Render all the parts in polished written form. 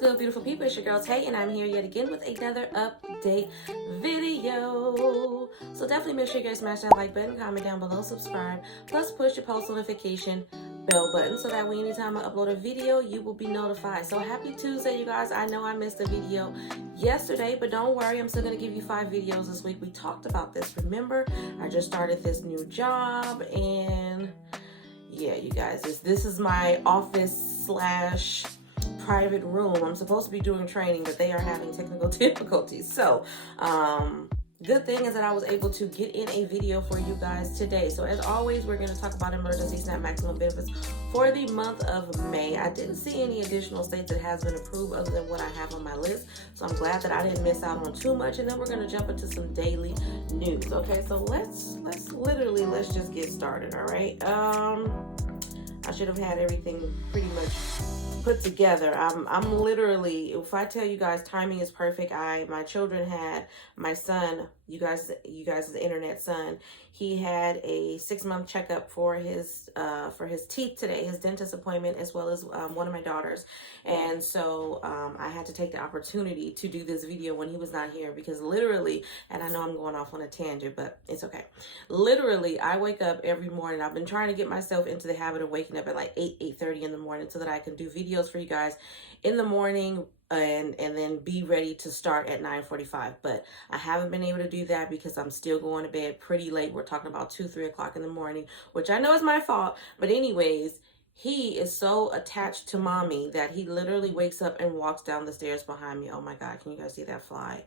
good, beautiful people? It's your girl Tay, and I'm here yet again with another update video. So definitely make sure you guys smash that like button, comment down below, subscribe, plus push your post notification bell button so that way anytime I upload a video, you will be notified. So happy Tuesday, you guys. I know I missed a video yesterday, but don't worry, I'm still going to give you 5 videos this week. We talked about this. Remember, I just started this new job, and yeah, you guys, this is my office slash private room. I'm supposed to be doing training, but they are having technical difficulties. So, good thing is that I was able to get in a video for you guys today. So as always, we're going to talk about emergency SNAP maximum benefits for the month of May. I didn't see any additional states that has been approved other than what I have on my list. So I'm glad that I didn't miss out on too much. And then we're going to jump into some daily news. Okay, so let's just get started. All right. I should have had everything pretty much put together. I'm literally, if I tell you guys timing is perfect, my children had my son, you guys' internet son, he had a 6-month checkup for his teeth today, his dentist appointment, as well as one of my daughters. And so I had to take the opportunity to do this video when he was not here, because literally, and I know I'm going off on a tangent, but it's okay. Literally, I wake up every morning. I've been trying to get myself into the habit of waking up at like 8:30 in the morning so that I can do videos for you guys in the morning and then be ready to start at 9:45. But I haven't been able to do that because I'm still going to bed pretty late. We're talking about 2-3 o'clock in the morning, which I know is my fault. But anyways, he is so attached to mommy that he literally wakes up and walks down the stairs behind me. Oh my God, can you guys see that fly?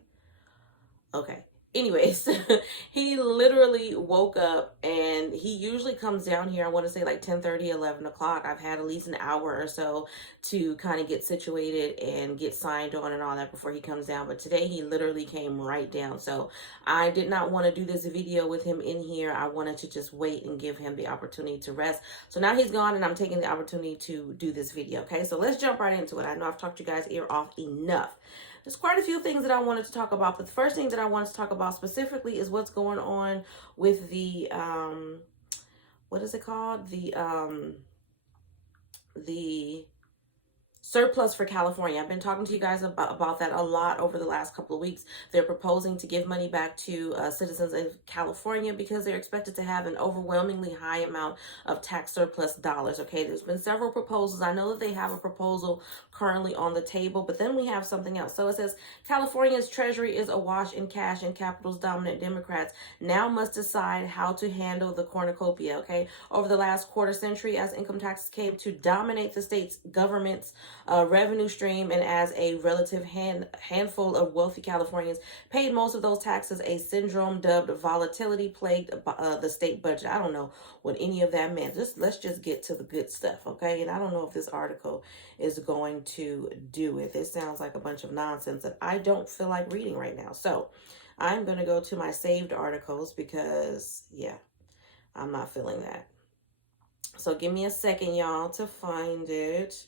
Okay. Anyways, he literally woke up, and he usually comes down here, I want to say like 10:30, 11 o'clock. I've had at least an hour or so to kind of get situated and get signed on and all that before he comes down. But today he literally came right down. So I did not want to do this video with him in here. I wanted to just wait and give him the opportunity to rest. So now he's gone, and I'm taking the opportunity to do this video. Okay, so let's jump right into it. I know I've talked you guys ear off enough. There's quite a few things that I wanted to talk about, but the first thing that I wanted to talk about specifically is what's going on with the, what is it called? The surplus for California. I've been talking to you guys about that a lot over the last couple of weeks. They're proposing to give money back to citizens in California because they're expected to have an overwhelmingly high amount of tax surplus dollars. Okay, there's been several proposals. I know that they have a proposal currently on the table, but then we have something else. So it says California's treasury is awash in cash, and Capitol's dominant Democrats now must decide how to handle the cornucopia. Okay, over the last quarter century, as income taxes came to dominate the state's government's revenue stream, and as a relative handful of wealthy Californians paid most of those taxes, a syndrome dubbed volatility plagued the state budget. I don't know what any of that meant. Let's just get to the good stuff, okay? And I don't know if this article is going to do it. This sounds like a bunch of nonsense that I don't feel like reading right now. So I'm going to go to my saved articles because, yeah, I'm not feeling that. So give me a second, y'all, to find it.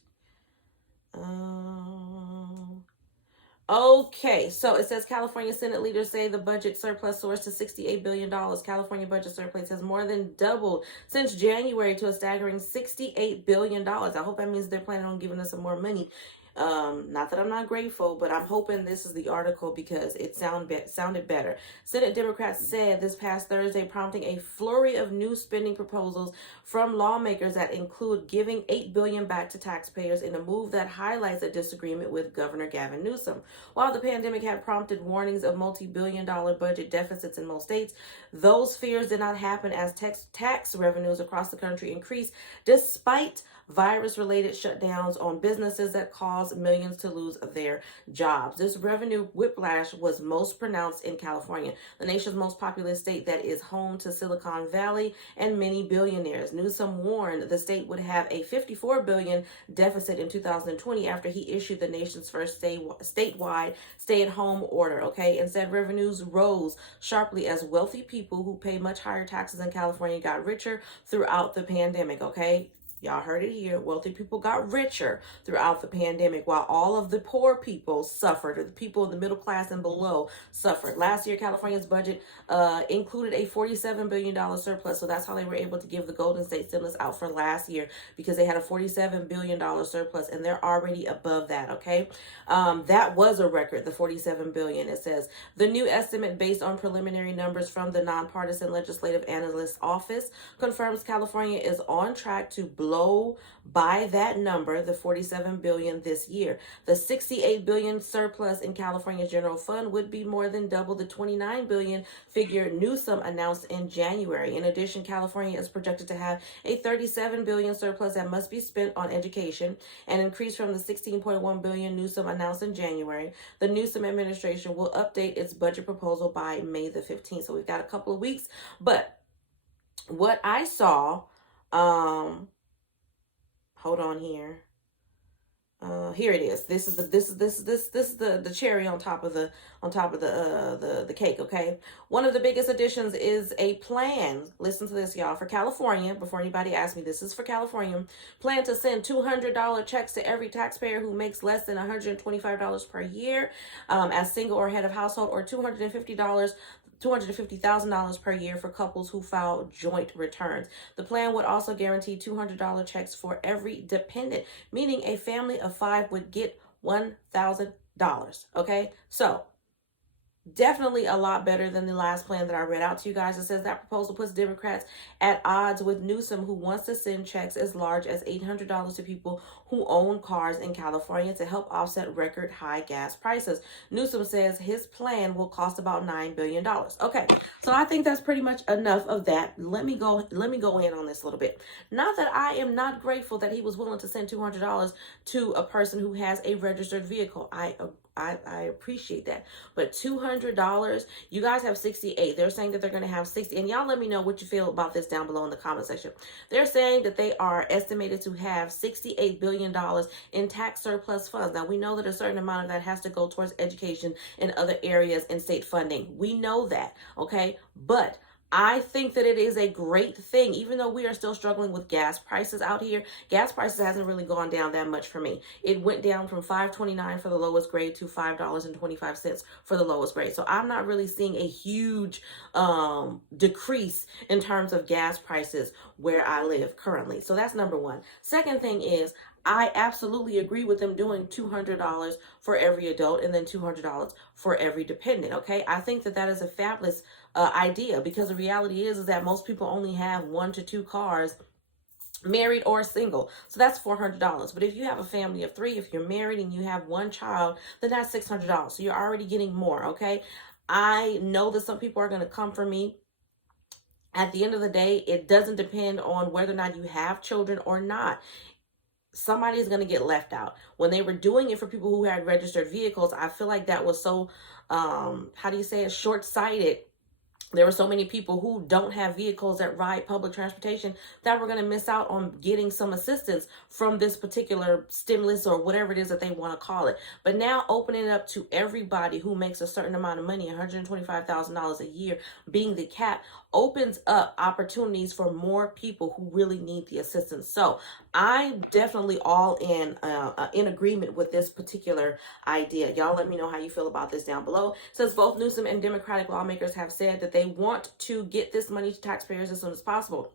Okay, so it says California Senate leaders say the budget surplus soars to $68 billion. California budget surplus has more than doubled since January to a staggering $68 billion. I hope that means they're planning on giving us some more money. Not that I'm not grateful, but I'm hoping this is the article because it sounded better. Senate Democrats said this past Thursday, prompting a flurry of new spending proposals from lawmakers that include giving $8 billion back to taxpayers in a move that highlights a disagreement with Governor Gavin Newsom. While the pandemic had prompted warnings of multi-billion-dollar budget deficits in most states, those fears did not happen as tax revenues across the country increased despite virus-related shutdowns on businesses that caused millions to lose their jobs. This revenue whiplash was most pronounced in California, the nation's most populous state that is home to Silicon Valley and many billionaires. Newsom warned the state would have a $54 billion deficit in 2020 after he issued the nation's first statewide stay-at-home order, okay? And said revenues rose sharply as wealthy people who pay much higher taxes in California got richer throughout the pandemic, okay? Y'all heard it here. Wealthy people got richer throughout the pandemic while all of the poor people suffered, or the people in the middle class and below suffered. Last year, California's budget included a $47 billion surplus. So that's how they were able to give the Golden State stimulus out for last year, because they had a $47 billion surplus and they're already above that, okay? That was a record, the $47 billion. It says the new estimate based on preliminary numbers from the Nonpartisan Legislative Analyst Office confirms California is on track to blow by that number, the $47 billion this year. The $68 billion surplus in California General Fund would be more than double the $29 billion figure Newsom announced in January. In addition, California is projected to have a $37 billion surplus that must be spent on education, an increase from the $16.1 billion Newsom announced in January. The Newsom administration will update its budget proposal by May the 15th. So we've got a couple of weeks, but what I saw, hold on here. Here it is. This is the cherry on top of the cake. Okay. One of the biggest additions is a plan. Listen to this, y'all. For California, before anybody asks me, this is for California. Plan to send $200 checks to every taxpayer who makes less than $125 per year, as single or head of household, or $250,000 per year for couples who file joint returns. The plan would also guarantee $200 checks for every dependent, meaning a family of 5 would get $1,000. Okay, so definitely a lot better than the last plan that I read out to you guys. It says that proposal puts Democrats at odds with Newsom, who wants to send checks as large as $800 to people who own cars in California to help offset record high gas prices. Newsom says his plan will cost about $9 billion. Okay, so I think that's pretty much enough of that. Let me go in on this a little bit. Not that I am not grateful that he was willing to send $200 to a person who has a registered vehicle. I appreciate that. But $200, you guys have 68. They're saying that they're going to have 60. And y'all let me know what you feel about this down below in the comment section. They're saying that they are estimated to have $68 billion in tax surplus funds. Now, we know that a certain amount of that has to go towards education and other areas and state funding. We know that, okay? But I think that it is a great thing, even though we are still struggling with gas prices out here. Gas prices hasn't really gone down that much for me. It went down from $5.29 for the lowest grade to $5.25 for the lowest grade. So I'm not really seeing a huge decrease in terms of gas prices where I live currently. So that's number one. Second thing is, I absolutely agree with them doing $200 for every adult and then $200 for every dependent. Okay, I think that that is a fabulous idea, because the reality is that most people only have 1 to 2 cars, married or single. So that's $400. But if you have a family of 3, if you're married and you have 1 child, then that's $600. So you're already getting more. Okay, I know that some people are going to come for me. At the end of the day, it doesn't depend on whether or not you have children or not. Somebody is going to get left out. When they were doing it for people who had registered vehicles, I feel like that was so, short-sighted. There were so many people who don't have vehicles that ride public transportation that were going to miss out on getting some assistance from this particular stimulus or whatever it is that they want to call it. But now opening it up to everybody who makes a certain amount of money, $125,000 a year being the cap, opens up opportunities for more people who really need the assistance. So I'm definitely all in agreement with this particular idea. Y'all let me know how you feel about this down below. It says both Newsom and Democratic lawmakers have said that they want to get this money to taxpayers as soon as possible.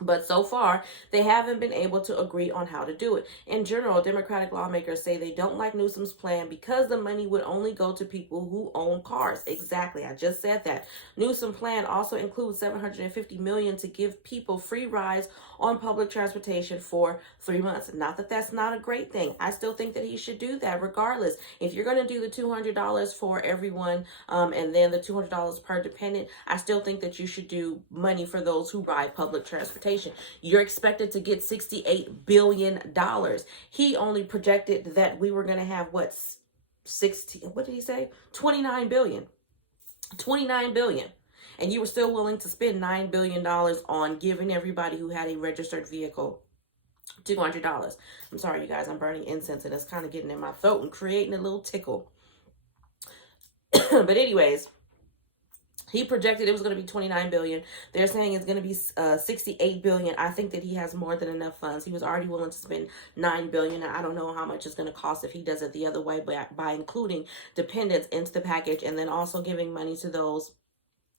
But so far, they haven't been able to agree on how to do it. In general, Democratic lawmakers say they don't like Newsom's plan because the money would only go to people who own cars. Exactly, I just said that. Newsom's plan also includes $750 million to give people free rides on public transportation for 3 months. Not that that's not a great thing. I still think that he should do that regardless. If you're going to do the $200 for everyone and then the $200 per dependent, I still think that you should do money for those who ride public transportation. You're expected to get $68 billion. He only projected that we were going to have what did he say? $29 billion. $29 billion. And you were still willing to spend $9 billion on giving everybody who had a registered vehicle $200. I'm sorry, you guys, I'm burning incense and it's kind of getting in my throat and creating a little tickle. But anyways, He projected it was going to be 29 billion. They're saying it's going to be 68 billion. I think that he has more than enough funds. He was already willing to spend 9 billion. I don't know how much it's going to cost if he does it the other way, but by including dependents into the package and then also giving money to those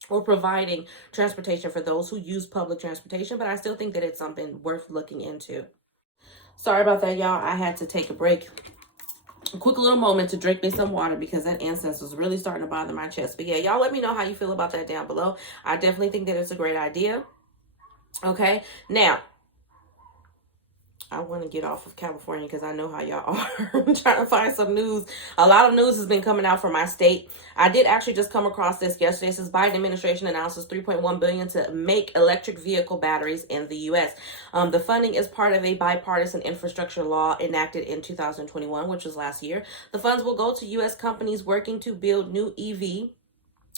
or providing transportation for those who use public transportation. But I still think that it's something worth looking into. Sorry about that, y'all. I had to take a break. A quick little moment to drink me some water because that incense was really starting to bother my chest. But yeah, y'all let me know how you feel about that down below. I definitely think that it's a great idea. Okay, now I want to get off of California because I know how y'all are. I'm trying to find some news. A lot of news has been coming out from my state. I did actually just come across this yesterday. It says Biden administration announces $3.1 billion to make electric vehicle batteries in the U.S. The funding is part of a bipartisan infrastructure law enacted in 2021, which was last year. The funds will go to U.S. companies working to build new EV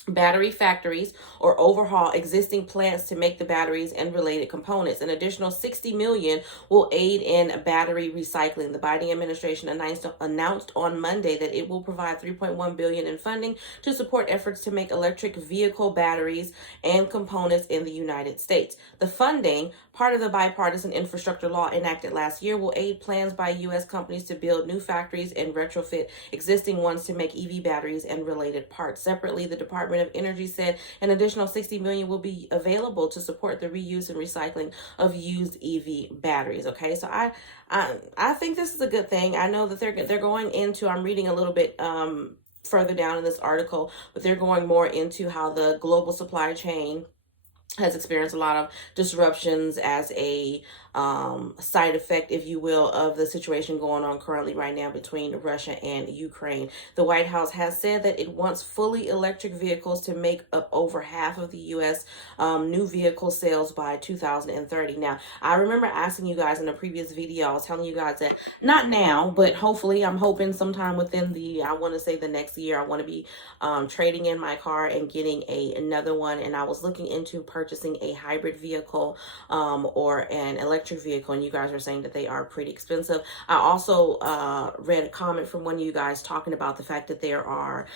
battery factories or overhaul existing plants to make the batteries and related components. An additional $60 million will aid in battery recycling. The Biden administration announced on Monday that it will provide $3.1 billion in funding to support efforts to make electric vehicle batteries and components in the United States. The funding, part of the bipartisan infrastructure law enacted last year, will aid plans by U.S. companies to build new factories and retrofit existing ones to make EV batteries and related parts. Separately, the Department of Energy said an additional $60 million will be available to support the reuse and recycling of used EV batteries. Okay, so I think this is a good thing. I know that they're going into, I'm reading a little bit further down in this article, but they're going more into how the global supply chain has experienced a lot of disruptions as a side effect, if you will, of the situation going on currently right now between Russia and Ukraine. The White House has said that it wants fully electric vehicles to make up over half of the U.S. New vehicle sales by 2030. Now, I remember asking you guys in a previous video, I was telling you guys that not now, but hopefully, I'm hoping sometime within I want to say the next year, I want to be trading in my car and getting another one. And I was looking into purchasing a hybrid vehicle or an electric vehicle, and you guys are saying that they are pretty expensive. I also read a comment from one of you guys talking about the fact that there are,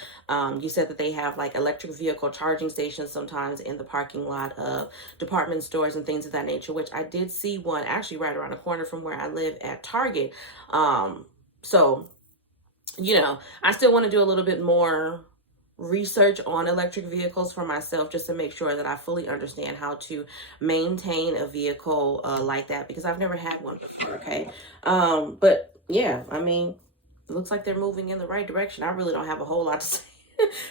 you said that they have like electric vehicle charging stations sometimes in the parking lot of department stores and things of that nature, which I did see one actually right around the corner from where I live at Target. So, you know, I still want to do a little bit more research on electric vehicles for myself just to make sure that I fully understand how to maintain a vehicle like that, because I've never had one before. Okay, but yeah, I mean, it looks like they're moving in the right direction. I really don't have a whole lot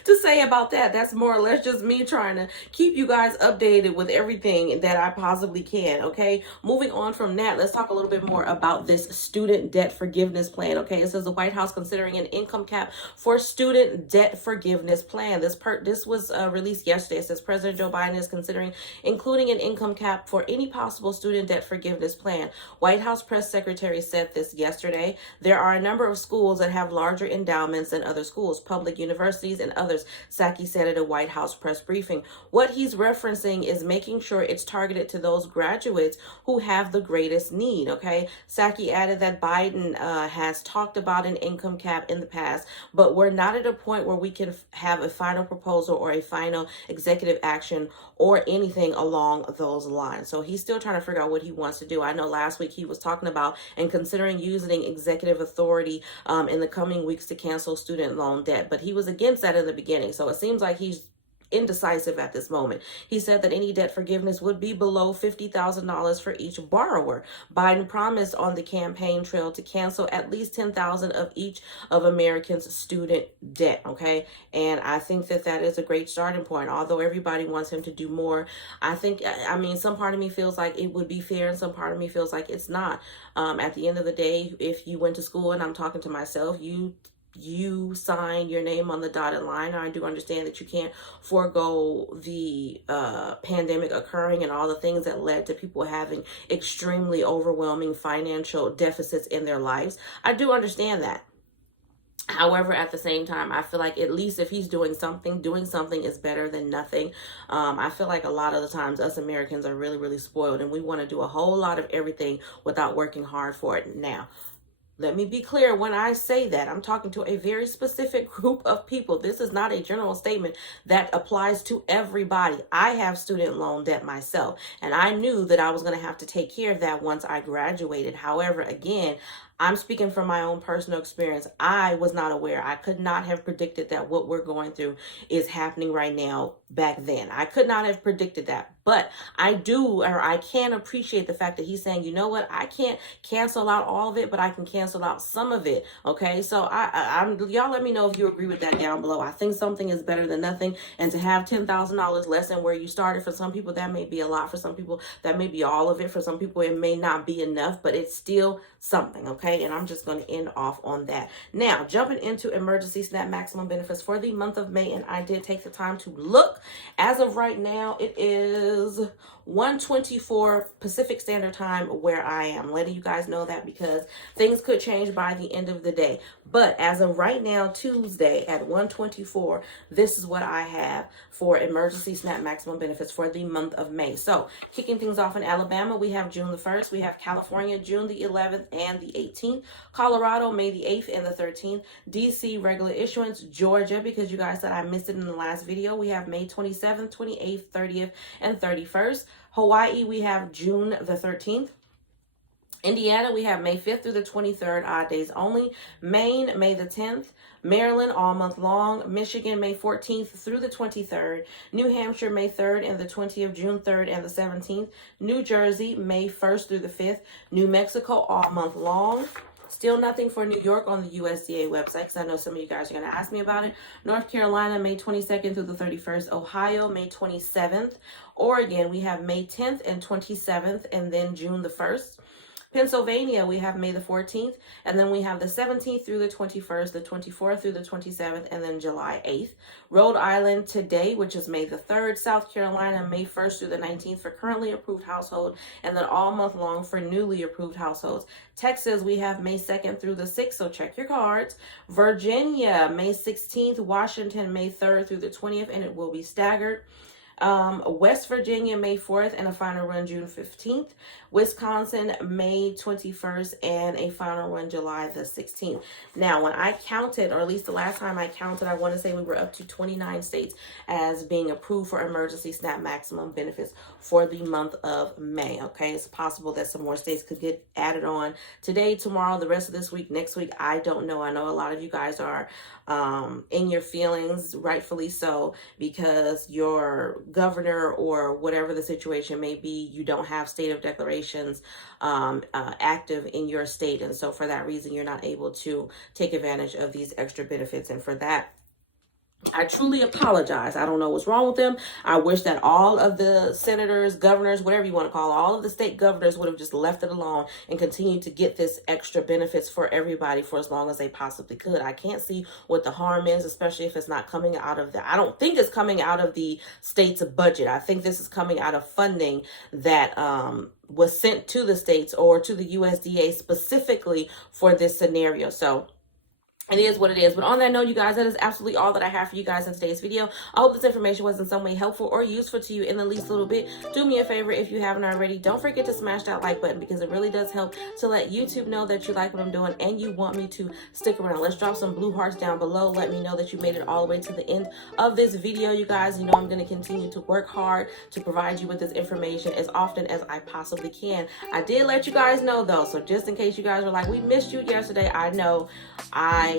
to say about that. That's more or less just me trying to keep you guys updated with everything that I possibly can. Okay, moving on from that, let's talk a little bit more about this student debt forgiveness plan. Okay, it says the White House considering an income cap for student debt forgiveness plan. This was released yesterday. It says President Joe Biden is considering including an income cap for any possible student debt forgiveness plan. White House press secretary said this yesterday. There are a number of schools that have larger endowments than other schools, public universities and others, Psaki said at a White House press briefing. What he's referencing is making sure it's targeted to those graduates who have the greatest need, okay? Psaki added that Biden has talked about an income cap in the past, but we're not at a point where we can have a final proposal or a final executive action or anything along those lines. So he's still trying to figure out what he wants to do. I know last week he was talking about and considering using executive authority in the coming weeks to cancel student loan debt, but he was against that in the beginning. So it seems like he's indecisive at this moment. He said that any debt forgiveness would be below $50,000 for each borrower. Biden promised on the campaign trail to cancel at least $10,000 of each of Americans' student debt, okay? And I think that that is a great starting point. Although everybody wants him to do more, I think, I mean, some part of me feels like it would be fair and some part of me feels like it's not. At the end of the day, if you went to school, and I'm talking to myself, you sign your name on the dotted line. I do understand that you can't forego the pandemic occurring and all the things that led to people having extremely overwhelming financial deficits in their lives. I do understand that. However, at the same time, I feel like at least if he's doing something is better than nothing. I feel like a lot of the times us Americans are really, really spoiled and we want to do a whole lot of everything without working hard for it. Now, Let me be clear when I say that. I'm talking to a very specific group of people. This is not a general statement that applies to everybody. I have student loan debt myself, and I knew that I was going to have to take care of that once I graduated. However, again, I'm speaking from my own personal experience. I was not aware. I could not have predicted that what we're going through is happening right now back then. I could not have predicted that. But I can appreciate the fact that he's saying, you know what, I can't cancel out all of it, but I can cancel out some of it. Okay, so y'all let me know if you agree with that down below. I think something is better than nothing, and to have $10,000 less than where you started, for some people that may be a lot. For some people that may be all of it. For some people it may not be enough, but it's still something. Okay, and I'm just going to end off on that. Now, jumping into emergency SNAP maximum benefits for the month of May, and I did take the time to look. As of right now, it is 1:24 Pacific Standard Time where I am. Letting you guys know that because things could change by the end of the day. But as of right now, Tuesday at 1:24, this is what I have for emergency SNAP maximum benefits for the month of May. So kicking things off in Alabama, we have June the 1st. We have California, June the 11th and the 18th. Colorado, May the 8th and the 13th. DC, regular issuance. Georgia, because you guys said I missed it in the last video, we have May 27th, 28th, 30th, and 31st. Hawaii, we have June the 13th. Indiana, we have May 5th through the 23rd, odd days only. Maine, May the 10th. Maryland, all month long. Michigan, May 14th through the 23rd. New Hampshire, May 3rd and the 20th, June 3rd and the 17th. New Jersey, May 1st through the 5th. New Mexico, all month long. Still nothing for New York on the USDA website, because I know some of you guys are going to ask me about it. North Carolina, May 22nd through the 31st. Ohio, May 27th. Oregon, we have May 10th and 27th, and then June the 1st. Pennsylvania, we have May the 14th, and then we have the 17th through the 21st, the 24th through the 27th, and then July 8th. Rhode Island today, which is May the 3rd. South Carolina, May 1st through the 19th for currently approved household, and then all month long for newly approved households. Texas, we have May 2nd through the 6th, so check your cards. Virginia, May 16th. Washington, May 3rd through the 20th, and it will be staggered. West Virginia, May 4th, and a final run June 15th. Wisconsin, May 21st, and a final run July the 16th. Now, when I counted, or at least the last time I counted, I want to say we were up to 29 states as being approved for emergency SNAP maximum benefits for the month of May. Okay, it's possible that some more states could get added on today, tomorrow, the rest of this week, next week. I don't know. I know a lot of you guys are in your feelings, rightfully so, because your governor or whatever the situation may be, you don't have state of declarations active in your state, and so for that reason you're not able to take advantage of these extra benefits. And for that, I truly apologize. I don't know what's wrong with them. I wish that all of the senators, governors, whatever you want to call it, all of the state governors would have just left it alone and continued to get this extra benefits for everybody for as long as they possibly could. I can't see what the harm is, especially if it's not coming out of I don't think it's coming out of the state's budget. I think this is coming out of funding that was sent to the states or to the USDA specifically for this scenario. So it is what it is. But on that note, you guys, that is absolutely all that I have for you guys in today's video. I hope this information was in some way helpful or useful to you in the least little bit. Do me a favor if you haven't already. Don't forget to smash that like button, because it really does help to let YouTube know that you like what I'm doing and you want me to stick around. Let's drop some blue hearts down below. Let me know that you made it all the way to the end of this video, you guys. You know I'm going to continue to work hard to provide you with this information as often as I possibly can. I did let you guys know, though, so just in case you guys were like, we missed you yesterday, I know I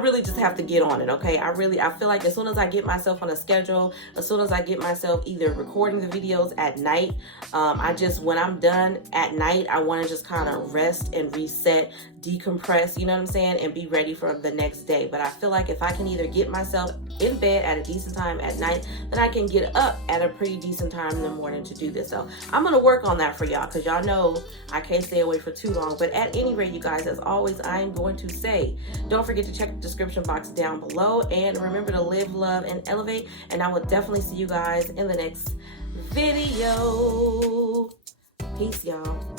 really just have to get on it, okay? I feel like as soon as I get myself on a schedule, as soon as I get myself either recording the videos at night, when I'm done at night, I want to just kind of rest and reset, decompress, you know what I'm saying, and be ready for the next day. But I feel like if I can either get myself in bed at a decent time at night, then I can get up at a pretty decent time in the morning to do this. So I'm going to work on that for y'all, because y'all know I can't stay away for too long. But at any rate, you guys, as always, I am going to say, don't forget to check the description box down below, and remember to live, love, and elevate. And I will definitely see you guys in the next video. Peace, y'all.